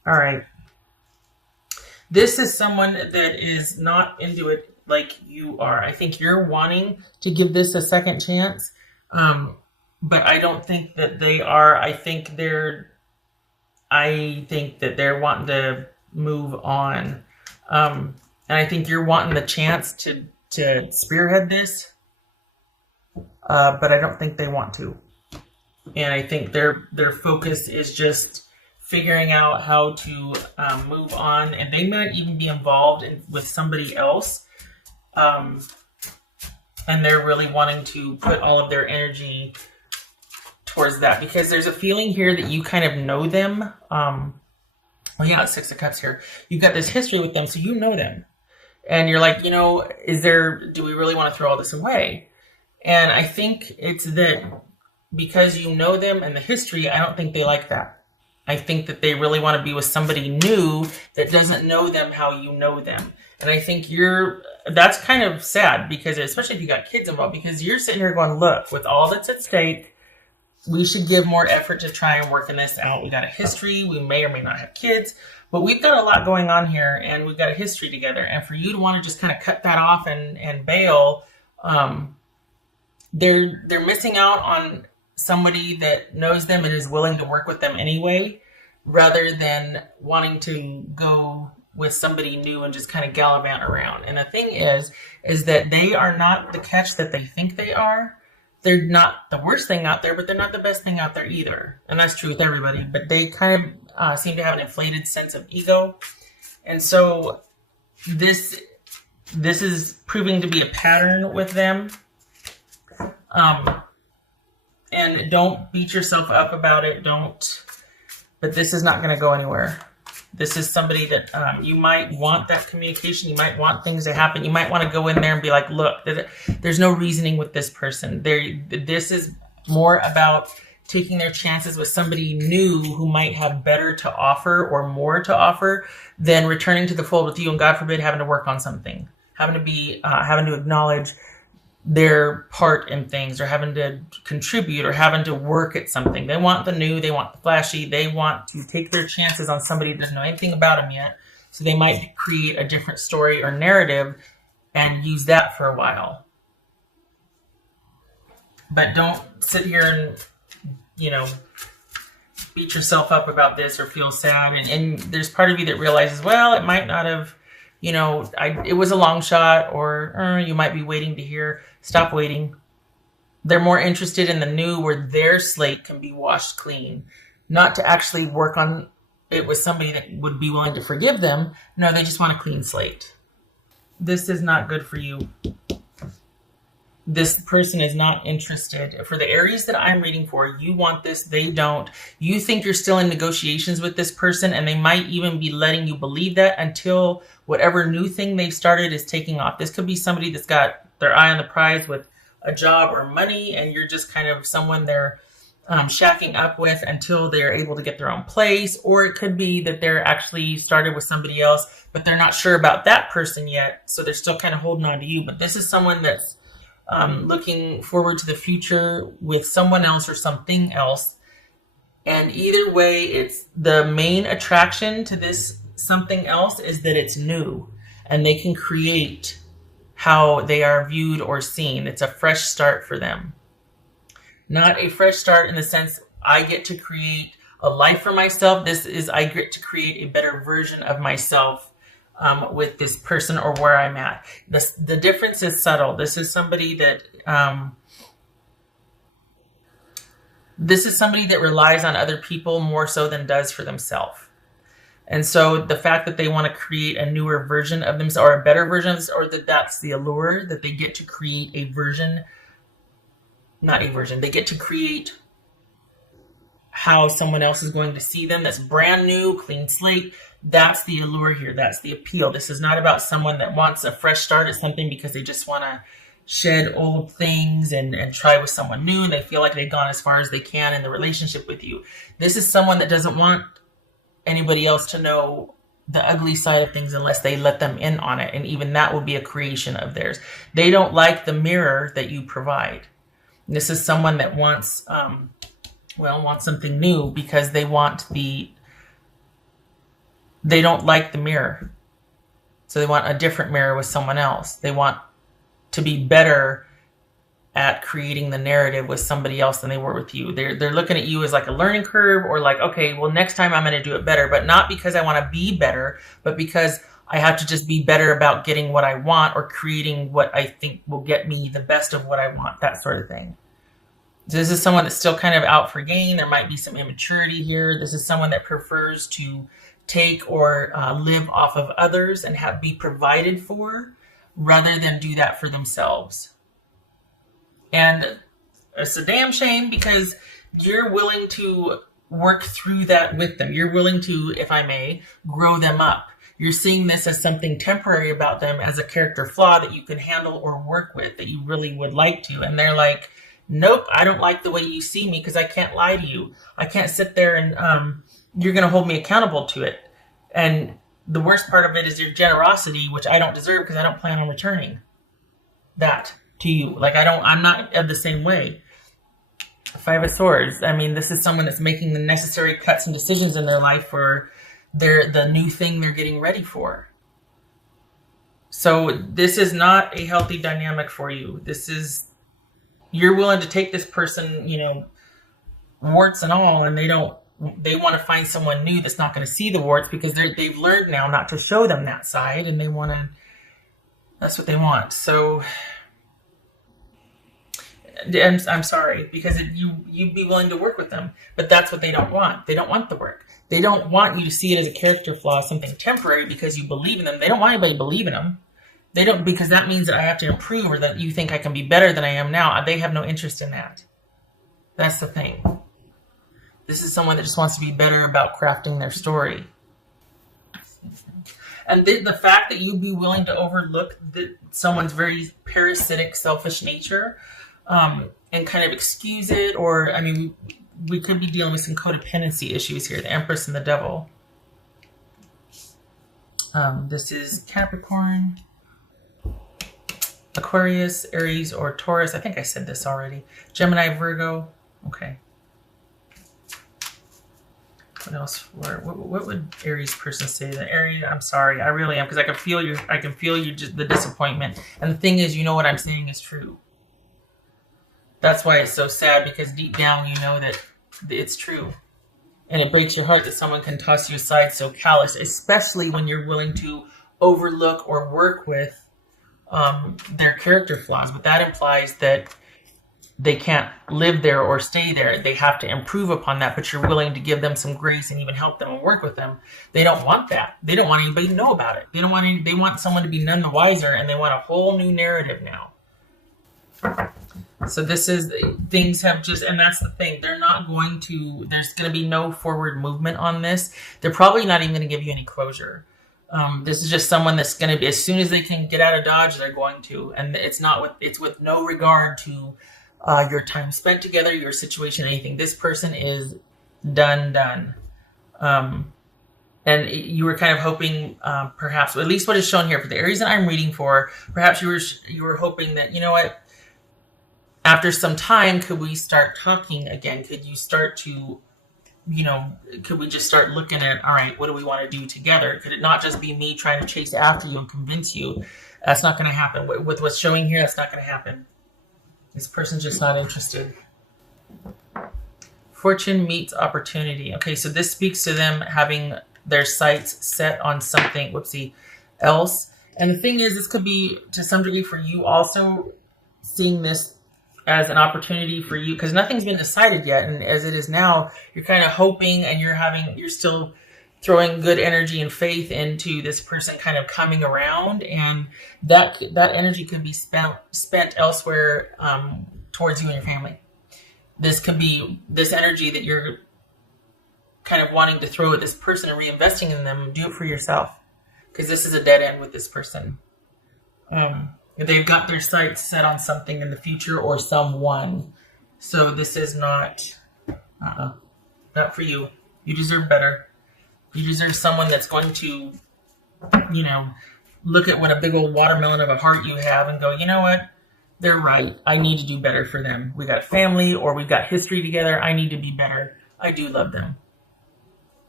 All right. This is someone that is not into it like you are. I think you're wanting to give this a second chance, um, but I don't think that they are. I think that they're wanting to move on, and I think you're wanting the chance to spearhead this, but I don't think they want to. And I think their focus is just figuring out how to move on, and they might even be involved with somebody else, um, and they're really wanting to put all of their energy towards that because there's a feeling here that you kind of know them. Well, yeah, Six of Cups here. You've got this history with them, so you know them, and you're like, do we really want to throw all this away? And I think it's that because you know them and the history, I don't think they like that. I think that they really want to be with somebody new that doesn't know them how you know them. And I think that's kind of sad because, especially if you got kids involved, because you're sitting here going, look, with all that's at stake, we should give more effort to try and working this out. We got a history. We may or may not have kids, but we've got a lot going on here and we've got a history together. And for you to want to just kind of cut that off and bail, they're missing out on somebody that knows them and is willing to work with them anyway, rather than wanting to go with somebody new and just kind of gallivant around. And the thing is that they are not the catch that they think they are. They're not the worst thing out there, but they're not the best thing out there either. And that's true with everybody. But they kind of seem to have an inflated sense of ego. And so this is proving to be a pattern with them. And don't beat yourself up about it. But this is not going to go anywhere. This is somebody that you might want that communication. You might want things to happen. You might want to go in there and be like, look, there's no reasoning with this person. This is more about taking their chances with somebody new who might have better to offer or more to offer than returning to the fold with you and, God forbid, having to work on something, having to acknowledge their part in things or having to contribute or having to work at something. They want the new, they want the flashy, they want to take their chances on somebody that doesn't know anything about them yet. So they might create a different story or narrative and use that for a while. But don't sit here and, beat yourself up about this or feel sad. And there's part of you that realizes, well, it might not have, it was a long shot, or you might be waiting to hear. Stop waiting. They're more interested in the new where their slate can be washed clean, not to actually work on it with somebody that would be willing to forgive them. No, they just want a clean slate. This is not good for you. This person is not interested. For the Aries that I'm reading for, you want this, they don't. You think you're still in negotiations with this person, and they might even be letting you believe that until whatever new thing they've started is taking off. This could be somebody that's got their eye on the prize with a job or money, and you're just kind of someone they're shacking up with until they're able to get their own place. Or it could be that they're actually started with somebody else, but they're not sure about that person yet, so they're still kind of holding on to you. But this is someone that's looking forward to the future with someone else or something else. And either way, it's the main attraction to this something else is that it's new and they can create how they are viewed or seen. It's a fresh start for them. Not a fresh start in the sense I get to create a life for myself. This is I get to create a better version of myself with this person or where I'm at. The difference is subtle. This is somebody that relies on other people more so than does for themselves. And so the fact that they want to create a newer version of themselves or a better version of themselves, or that's the allure, that they get to create they get to create how someone else is going to see them. That's brand new, clean slate. That's the allure here. That's the appeal. This is not about someone that wants a fresh start at something because they just want to shed old things and try with someone new. And they feel like they've gone as far as they can in the relationship with you. This is someone that doesn't want anybody else to know the ugly side of things unless they let them in on it. And even that will be a creation of theirs. They don't like the mirror that you provide. This is someone that wants something new because they want they don't like the mirror. So they want a different mirror with someone else. They want to be better at creating the narrative with somebody else than they were with you. They're looking at you as like a learning curve, or like, okay, well, next time I'm going to do it better, but not because I want to be better, but because I have to just be better about getting what I want, or creating what I think will get me the best of what I want, that sort of thing. This is someone that's still kind of out for gain. There might be some immaturity here. This is someone that prefers to take or live off of others and be provided for, rather than do that for themselves. And it's a damn shame, because you're willing to work through that with them. You're willing to, if I may, grow them up. You're seeing this as something temporary about them, as a character flaw that you can handle or work with, that you really would like to. And they're like, nope, I don't like the way you see me, because I can't lie to you. I can't sit there and you're going to hold me accountable to it. And the worst part of it is your generosity, which I don't deserve, because I don't plan on returning that to you. Like, I'm not of the same way. Five of Swords. I mean, this is someone that's making the necessary cuts and decisions in their life for the new thing they're getting ready for. So this is not a healthy dynamic for you. You're willing to take this person, warts and all, and they want to find someone new that's not going to see the warts, because they've learned now not to show them that side, and that's what they want. So I'm sorry, because you'd be willing to work with them, but that's what they don't want. They don't want the work. They don't want you to see it as a character flaw, something temporary, because you believe in them. They don't want anybody to believe in them. They don't, because that means that I have to improve, or that you think I can be better than I am now. They have no interest in that. That's the thing. This is someone that just wants to be better about crafting their story. And the fact that you'd be willing to overlook someone's very parasitic, selfish nature, and kind of excuse it, or, I mean, we could be dealing with some codependency issues here, the Empress and the Devil. This is Capricorn, Aquarius, Aries, or Taurus. I think I said this already. Gemini, Virgo. Okay. What else? What would Aries person say? The Aries, I'm sorry, I really am, because I can feel you, just the disappointment. And the thing is, what I'm saying is true. That's why it's so sad, because deep down you know that it's true. And it breaks your heart that someone can toss you aside so callous, especially when you're willing to overlook or work with their character flaws. But that implies that they can't live there or stay there. They have to improve upon that, but you're willing to give them some grace and even help them and work with them. They don't want that. They don't want anybody to know about it. They want someone to be none the wiser, and they want a whole new narrative now. So things have just, and that's the thing. There's going to be no forward movement on this. They're probably not even going to give you any closure. This is just someone that's going to be, as soon as they can get out of Dodge, they're going to, and it's with no regard to your time spent together, your situation, anything. This person is done. And you were kind of hoping, perhaps, at least what is shown here for the Aries that I'm reading for, perhaps you were hoping that, after some time, could we start talking again? Could you start to, could we just start looking at, all right, what do we want to do together? Could it not just be me trying to chase after you and convince you? That's not going to happen. With what's showing here, that's not going to happen. This person's just not interested. Fortune meets opportunity. Okay, so this speaks to them having their sights set on something, else. And the thing is, this could be, to some degree, for you also seeing this as an opportunity for you, because nothing's been decided yet. And as it is now, you're kind of hoping, and you're still throwing good energy and faith into this person kind of coming around, and that energy can be spent elsewhere, towards you and your family. This could be this energy that you're kind of wanting to throw at this person and reinvesting in them. Do it for yourself, because this is a dead end with this person. They've got their sights set on something in the future or someone. So this is not for you. You deserve better. You deserve someone that's going to, look at what a big old watermelon of a heart you have and go, you know what? They're right. I need to do better for them. We got a family, or we've got history together. I need to be better. I do love them.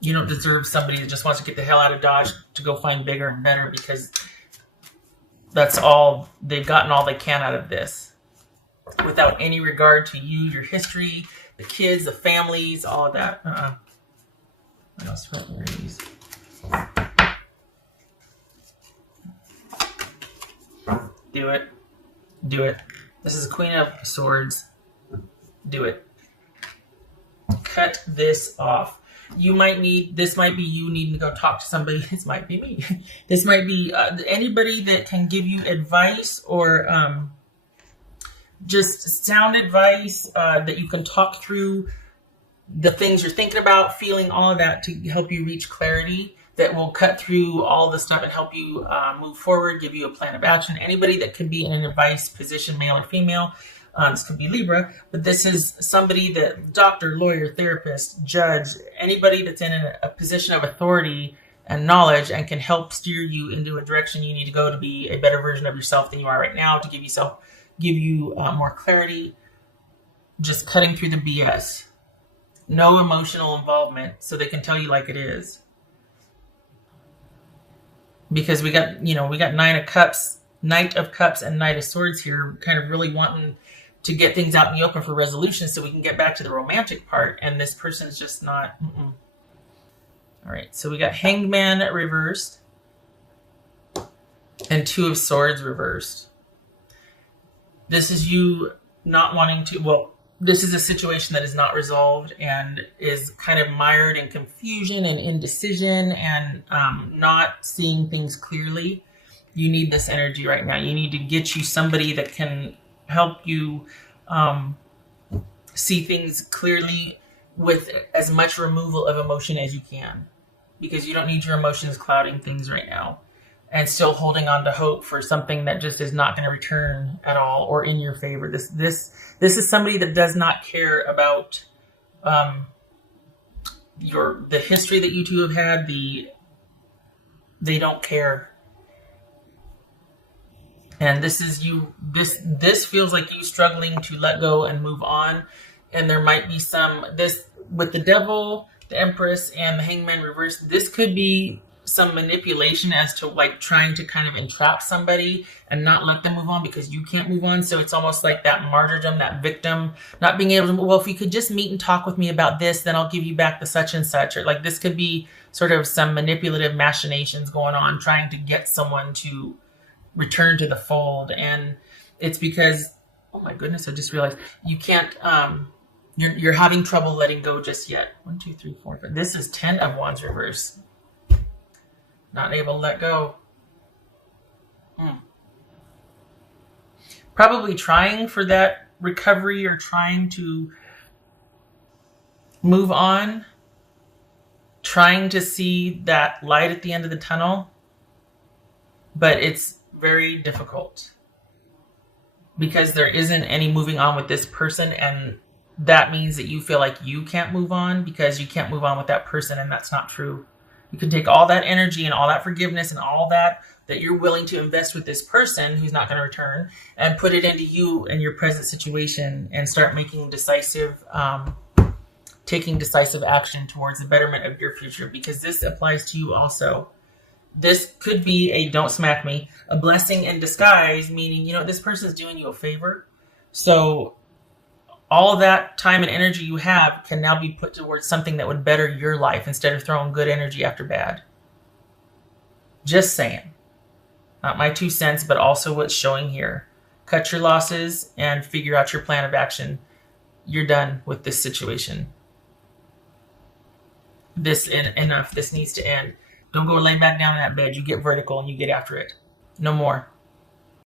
You don't deserve somebody that just wants to get the hell out of Dodge to go find bigger and better, because that's all they've gotten, all they can out of this, without any regard to you, your history, the kids, the families, all of that. What else for Aries? Do it. Do it. This is Queen of Swords. Do it. Cut this off. You might need, this might be you needing to go talk to somebody. This might be me. This might be anybody that can give you advice, or just sound advice that you can talk through the things you're thinking about, feeling, all of that, to help you reach clarity, that will cut through all the stuff and help you move forward, give you a plan of action. Anybody that can be in an advice position, male or female. This could be Libra, but this is somebody that, doctor, lawyer, therapist, judge, anybody that's in a position of authority and knowledge and can help steer you into a direction you need to go to be a better version of yourself than you are right now, to give you more clarity. Just cutting through the BS. No emotional involvement, so they can tell you like it is. Because we got Knight of Cups, and Knight of Swords here, kind of really wanting to get things out in the open for resolution so we can get back to the romantic part, and this person's just not. All right, so we got Hanged Man reversed and Two of Swords reversed. This is you not wanting to, well, this is a situation that is not resolved and is kind of mired in confusion and indecision and not seeing things clearly. You need this energy right now. You need to get you somebody that can help you see things clearly with as much removal of emotion as you can, because you don't need your emotions clouding things right now and still holding on to hope for something that just is not going to return at all or in your favor. This is somebody that does not care about the history that you two have had. They don't care. And this is you. This feels like you struggling to let go and move on. And there might be this with the Devil, the Empress, and the Hangman reverse. This could be some manipulation as to like trying to kind of entrap somebody and not let them move on because you can't move on. So it's almost like that martyrdom, that victim not being able to. Well, if you could just meet and talk with me about this, then I'll give you back the such and such. Or like this could be sort of some manipulative machinations going on, trying to get someone to return to the fold. And it's because, oh my goodness, I just realized you can't, you're having trouble letting go just yet. 1, 2, 3, 4, 5. This is 10 of Wands reverse. Not able to let go. Probably trying for that recovery or trying to move on. Trying to see that light at the end of the tunnel. But it's very difficult because there isn't any moving on with this person, and that means that you feel like you can't move on because you can't move on with that person, and that's not true. You can take all that energy and all that forgiveness and all that you're willing to invest with this person who's not going to return and put it into you and your present situation and start making taking decisive action towards the betterment of your future, because this applies to you also. This could be a, don't smack me, a blessing in disguise, meaning, this person's doing you a favor. So all that time and energy you have can now be put towards something that would better your life instead of throwing good energy after bad. Just saying. Not my 2 cents, but also what's showing here. Cut your losses and figure out your plan of action. You're done with this situation. Enough. This needs to end. Don't go lay back down in that bed. You get vertical and you get after it. No more.